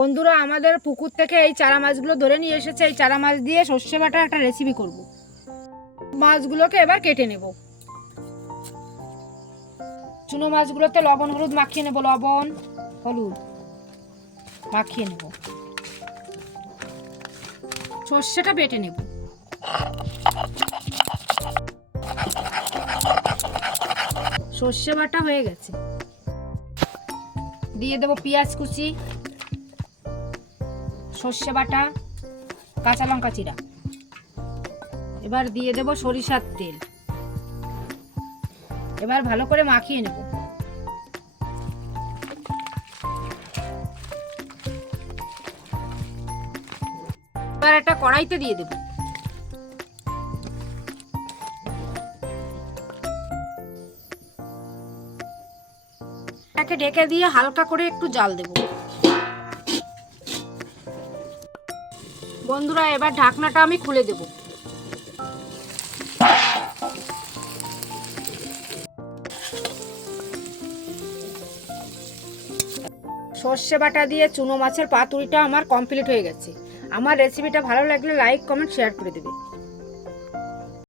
বন্ধুরা আমাদের পুকুর থেকে এই চারা মাছগুলো ধরে নিয়ে এসেছে। এই চারা মাছ দিয়ে সর্ষে বাটা একটা রেসিপি করব। মাছগুলোকে এবার কেটে নেব। চুনো মাছগুলোতে লবণ হলুদ মাখিয়ে নেব, লবণ হলুদ মাখিয়ে নেব। সর্ষেটা বেটে নেব। সর্ষে বাটা হয়ে গেছে, দিয়ে দেব পেঁয়াজ কুচি, সর্ষে বাটা, কাঁচা লঙ্কা চিরা। এবার দিয়ে দেব সরিষার তেল। এবার ভালো করে মাখিয়ে নেব। এবার একটা কড়াইতে দিয়ে দেব। এটাকে ঢেকে দিয়ে হালকা করে একটু জাল দেব। বন্ধুরা এবার ঢাকনাটা আমি খুলে দেব। সর্ষে বাটা দিয়ে চুনো মাছের পাতুরিটা আমার কমপ্লিট হয়ে গেছে। আমার রেসিপিটা ভালো লাগলে লাইক কমেন্ট শেয়ার করে দেবে।